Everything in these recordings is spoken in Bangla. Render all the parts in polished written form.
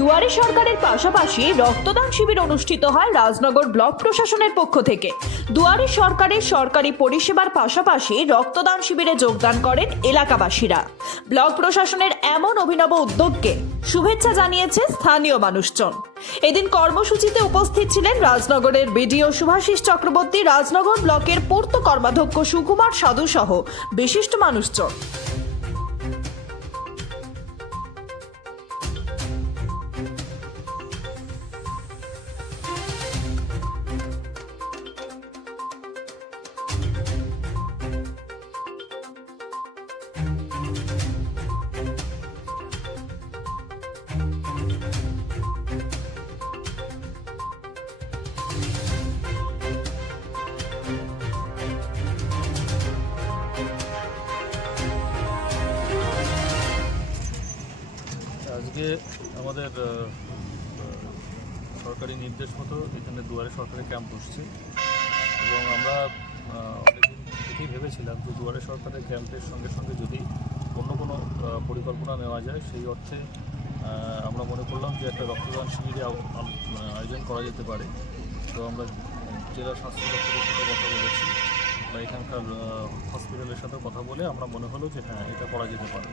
দুয়ারে সরকারের পাশাপাশি রক্তদান শিবির অনুষ্ঠিত হয় রাজনগর ব্লক প্রশাসনের পক্ষ থেকে। দুয়ারে সরকারের সরকারি পরিষেবার পাশাপাশি রক্তদান শিবিরে যোগদান করেন এলাকাবাসীরা। ব্লক প্রশাসনের এমন অভিনব উদ্যোগকে শুভেচ্ছা জানিয়েছে স্থানীয় মানুষজন। এদিন কর্মসূচিতে উপস্থিত ছিলেন রাজনগরের বিডিও শুভাশিস চক্রবর্তী, রাজনগর ব্লকের পূর্ত কর্মাধ্যক্ষ সুকুমার সাধু সহ বিশিষ্ট মানুষজন। আজকে আমাদের সরকারি নির্দেশ মতো এখানে দুয়ারে সরকারি ক্যাম্প বসছে এবং আমরা অনেকদিন থেকেই ভেবেছিলাম যে দুয়ারে সরকারের ক্যাম্পের সঙ্গে সঙ্গে যদি অন্য কোনো পরিকল্পনা নেওয়া যায়, সেই অর্থে আমরা মনে করলাম যে একটা রক্তদান শিবিরে আয়োজন করা যেতে পারে। তো আমরা জেলা স্বাস্থ্য দপ্তরের সাথে কথা বলেছি বা এখানকার হসপিটালের সাথে কথা বলে আমরা মনে হলো যে হ্যাঁ, এটা করা যেতে পারে।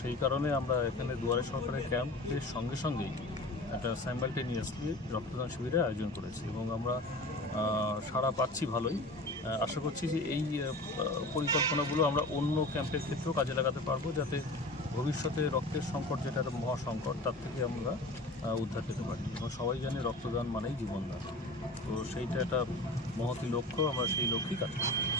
সেই কারণে আমরা এখানে দুয়ারে সরকারের ক্যাম্পের সঙ্গে সঙ্গেই একটা সাইমালটেনিয়াসলি রক্তদান শিবিরের আয়োজন করেছি এবং আমরা সাড়া পাচ্ছি ভালোই। আশা করছি যে এই পরিকল্পনাগুলো আমরা অন্য ক্যাম্পের ক্ষেত্রেও কাজে লাগাতে পারবো, যাতে ভবিষ্যতে রক্তের সংকট, যেটা একটা মহাসংকট, তার থেকে আমরা উদ্ধার পেতে পারি। এবং সবাই জানে রক্তদান মানেই জীবনদান। তো সেইটা একটা মহতী লক্ষ্য, আমরা সেই লক্ষ্যেই কাজ করি।